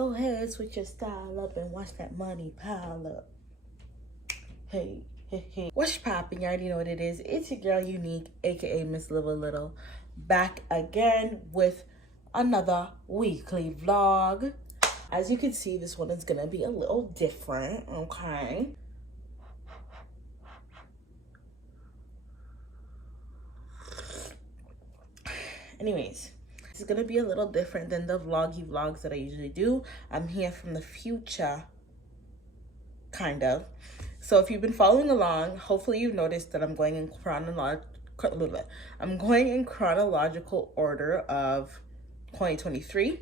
Go ahead, switch your style up and watch that money pile up. Hey, hey, hey. What's poppin'? You already know what it is. It's your girl Unique, aka Miss Live a Little, back again with another weekly vlog. As you can see, this one is gonna be a little different, okay? Anyways, this is gonna be a little different than the vloggy vlogs that I usually do. I'm here from the future, kind of. So if you've been following along, hopefully you've noticed that I'm going in chronological order of 2023.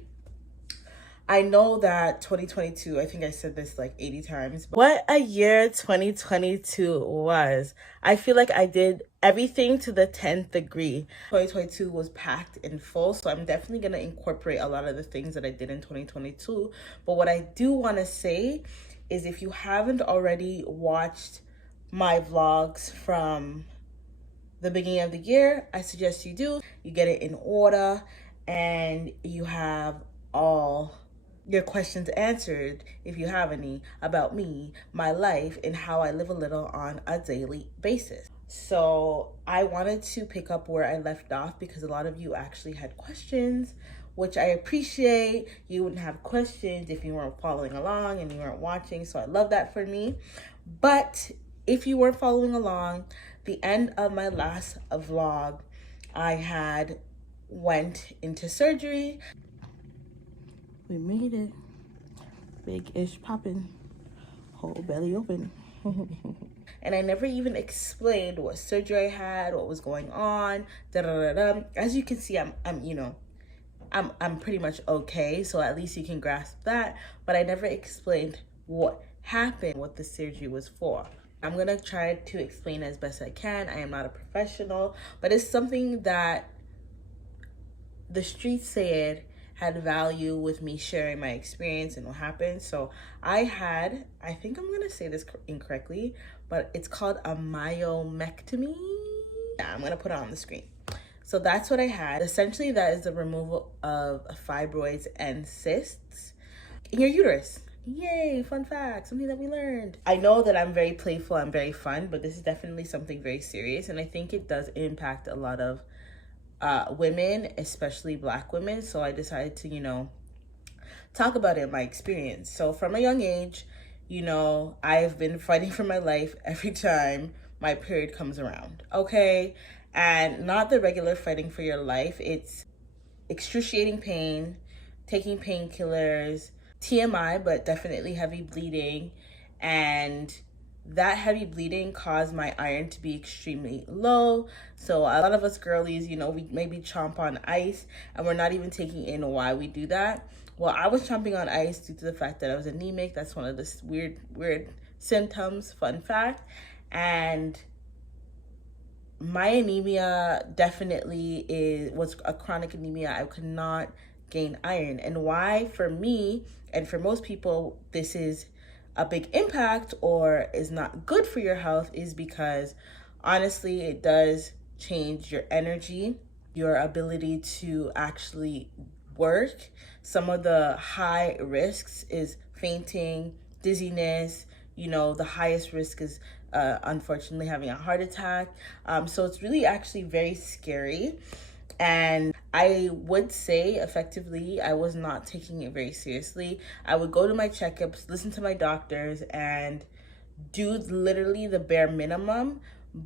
I know that 2022, I think I said this like 80 times, but what a year 2022 was. I feel like I did everything to the 10th degree. 2022 was packed in full, so I'm definitely going to incorporate a lot of the things that I did in 2022. But what I do want to say is if you haven't already watched my vlogs from the beginning of the year, I suggest you do. You get it in order and you have all your questions answered, if you have any, about me, my life, and how I live a little on a daily basis. So I wanted to pick up where I left off because a lot of you actually had questions, which I appreciate. You wouldn't have questions if you weren't following along and you weren't watching, so I love that for me. But if you weren't following along, the end of my last vlog, I had went into surgery. We made it. Big-ish popping. Whole belly open. And I never even explained what surgery I had, what was going on. As you can see, I'm pretty much okay, so at least you can grasp that. But I never explained what happened, what the surgery was for. I'm gonna try to explain as best I can. I am not a professional, but it's something that the streets said had value with me sharing my experience and what happened. So I think I'm gonna say this incorrectly, but it's called a myomectomy. Yeah, I'm gonna put it on the screen. So that's what I had. Essentially, that is the removal of fibroids and cysts in your uterus. Yay, fun fact, something that we learned. I know that I'm very playful, I'm very fun, but this is definitely something very serious, and I think it does impact a lot of women, especially Black women. So I decided to, talk about it, my experience. So from a young age, I've been fighting for my life every time my period comes around, okay? And not the regular fighting for your life. It's excruciating pain, taking painkillers, TMI, but definitely heavy bleeding. And that heavy bleeding caused my iron to be extremely low. So a lot of us girlies, we maybe chomp on ice and we're not even taking in why we do that. Well, I was chomping on ice due to the fact that I was anemic. That's one of the weird symptoms, fun fact. And my anemia definitely was a chronic anemia. I could not gain iron. And why for me and for most people this is a big impact or is not good for your health is because honestly it does change your energy, your ability to actually work. Some of the high risks is fainting, dizziness. The highest risk is unfortunately having a heart attack. So it's really actually very scary. And I would say effectively, I was not taking it very seriously. I would go to my checkups, listen to my doctors, and do literally the bare minimum.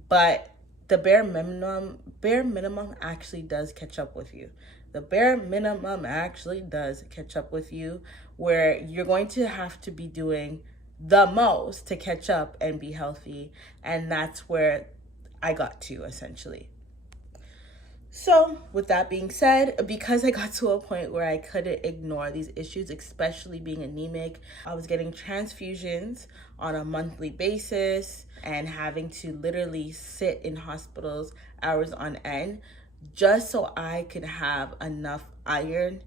But the bare minimum actually does catch up with you. The bare minimum actually does catch up with you, where you're going to have to be doing the most to catch up and be healthy. And that's where I got to, essentially. So with that being said, because I got to a point where I couldn't ignore these issues, especially being anemic, I was getting transfusions on a monthly basis and having to literally sit in hospitals hours on end just so I could have enough iron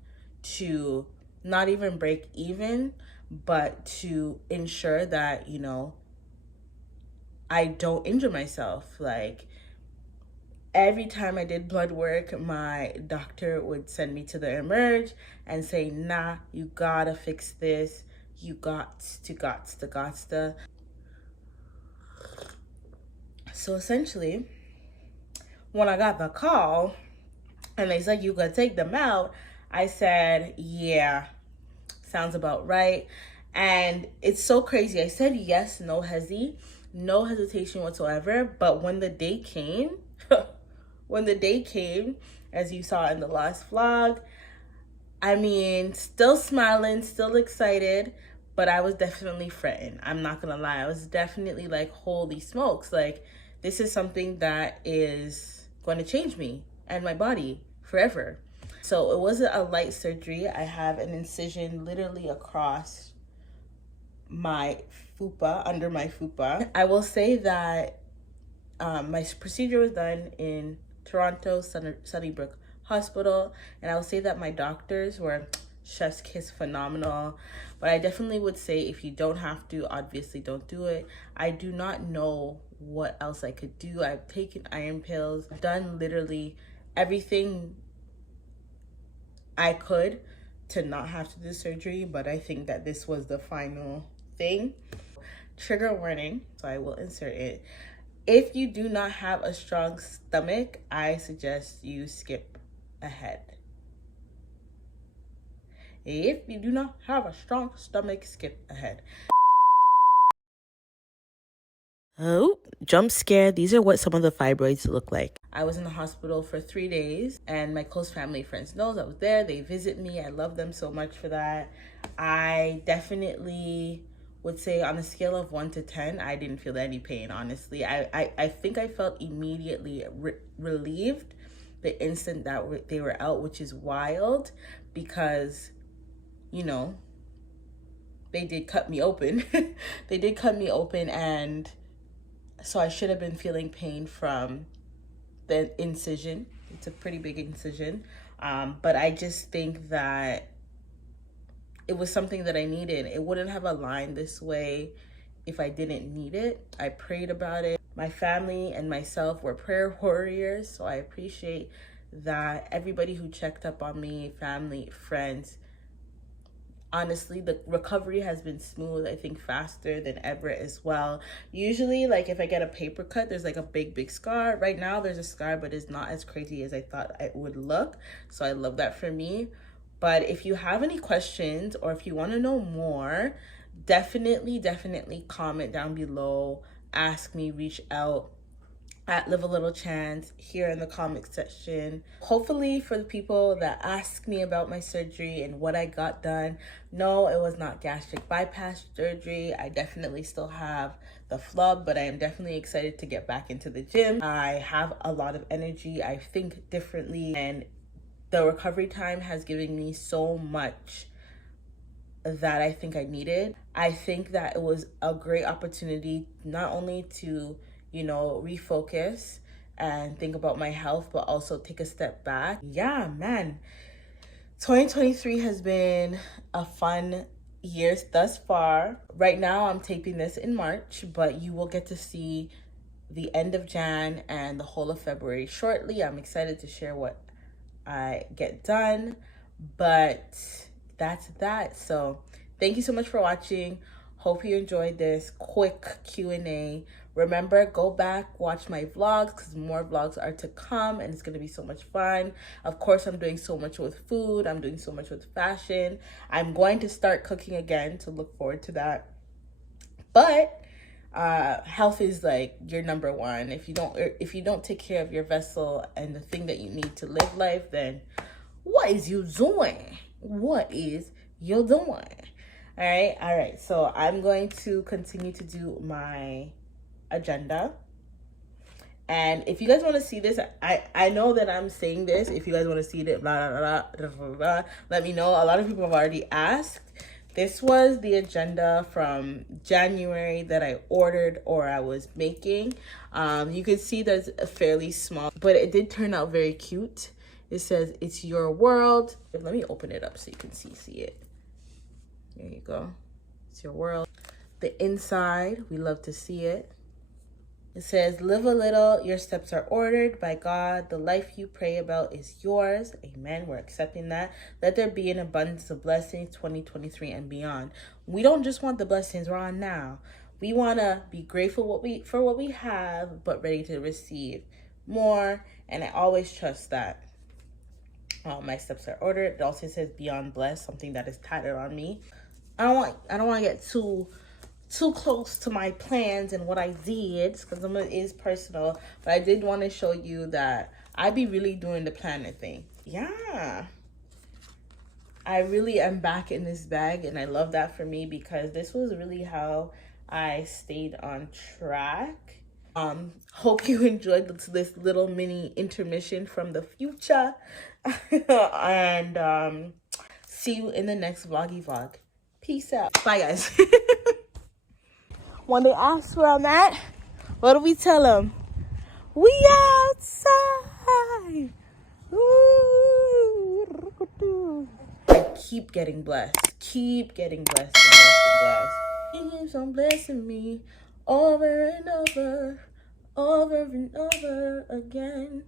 to not even break even, but to ensure that, I don't injure myself. every time I did blood work, my doctor would send me to the emerge and say, nah, you gotta fix this. You got to. So essentially, when I got the call and they said you could take them out, I said, yeah, sounds about right. And it's so crazy. I said yes, no hesitation whatsoever. But when the day came, as you saw in the last vlog, I mean, still smiling, still excited, but I was definitely fretting. I'm not gonna lie. I was definitely like, holy smokes, like this is something that is going to change me and my body forever. So it wasn't a light surgery. I have an incision literally across my fupa, under my fupa. I will say that my procedure was done in Toronto, Sunnybrook Hospital, and I will say that my doctors were chef's kiss phenomenal. But I definitely would say if you don't have to, obviously don't do it. I do not know what else I could do. I've taken iron pills, done literally everything I could to not have to do surgery, but I think that this was the final thing. Trigger warning, so I will insert it. If you do not have a strong stomach, I suggest you skip ahead. If you do not have a strong stomach, skip ahead. Oh, jump scare. These are what some of the fibroids look like. I was in the hospital for 3 days, and my close family friends knows I was there. They visit me. I love them so much for that. I definitely would say on a scale of 1 to 10, I didn't feel any pain, honestly. I think I felt immediately relieved the instant that they were out, which is wild because, you know, they did cut me open. They did cut me open, and so I should have been feeling pain from the incision. It's a pretty big incision. But I just think that it was something that I needed. It wouldn't have aligned this way if I didn't need it. I prayed about it. My family and myself were prayer warriors, so I appreciate that. Everybody who checked up on me, family, friends. Honestly, the recovery has been smooth, I think faster than ever as well. Usually, like if I get a paper cut, there's like a big scar. Right now, there's a scar, but it's not as crazy as I thought it would look. So I love that for me. But if you have any questions or if you want to know more, definitely comment down below. Ask me, reach out at Live a Little Chance here in the comment section. Hopefully for the people that ask me about my surgery and what I got done, no, it was not gastric bypass surgery. I definitely still have the flub, but I am definitely excited to get back into the gym. I have a lot of energy. I think differently, and the recovery time has given me so much that I think I needed. I think that it was a great opportunity not only to, you know, refocus and think about my health, but also take a step back. Yeah, man. 2023 has been a fun year thus far. Right now, I'm taping this in March, but you will get to see the end of Jan and the whole of February shortly. I'm excited to share what I get done, but that's that. So thank you so much for watching. Hope you enjoyed this quick Q&A. Remember, go back, watch my vlogs because more vlogs are to come and it's going to be so much fun. Of course, I'm doing so much with food. I'm doing so much with fashion. I'm going to start cooking again, to look forward to that. But health is like your number one. If you don't take care of your vessel and the thing that you need to live life, then what is you doing? What is you doing? All right. So I'm going to continue to do my agenda. And if you guys want to see this, I know that I'm saying this. If you guys want to see it, blah, blah, blah, blah, blah, let me know. A lot of people have already asked. This was the agenda from January that I ordered or I was making. You can see that's fairly small, but it did turn out very cute. It says, "It's your world." Let me open it up so you can see it. There you go. It's your world. The inside, we love to see it. It says, live a little, your steps are ordered by God. The life you pray about is yours. Amen. We're accepting that. Let there be an abundance of blessings 2023 and beyond. We don't just want the blessings we're on now. We want to be grateful for what we have, but ready to receive more. And I always trust that. My steps are ordered. It also says beyond blessed, something that is tatted on me. I don't want to get too close to my plans and what I did, because some of it is personal, but I did want to show you that I be really doing the planning thing. Yeah, I really am back in this bag, and I love that for me, because this was really how I stayed on track. Hope you enjoyed this little mini intermission from the future. And see you in the next vloggy vlog. Peace out. Bye, guys. When they ask where I'm at, what do we tell them? We outside. Ooh. I keep getting blessed. Keep getting blessed and blessed and blessed. He keeps on blessing me over and over, over and over again.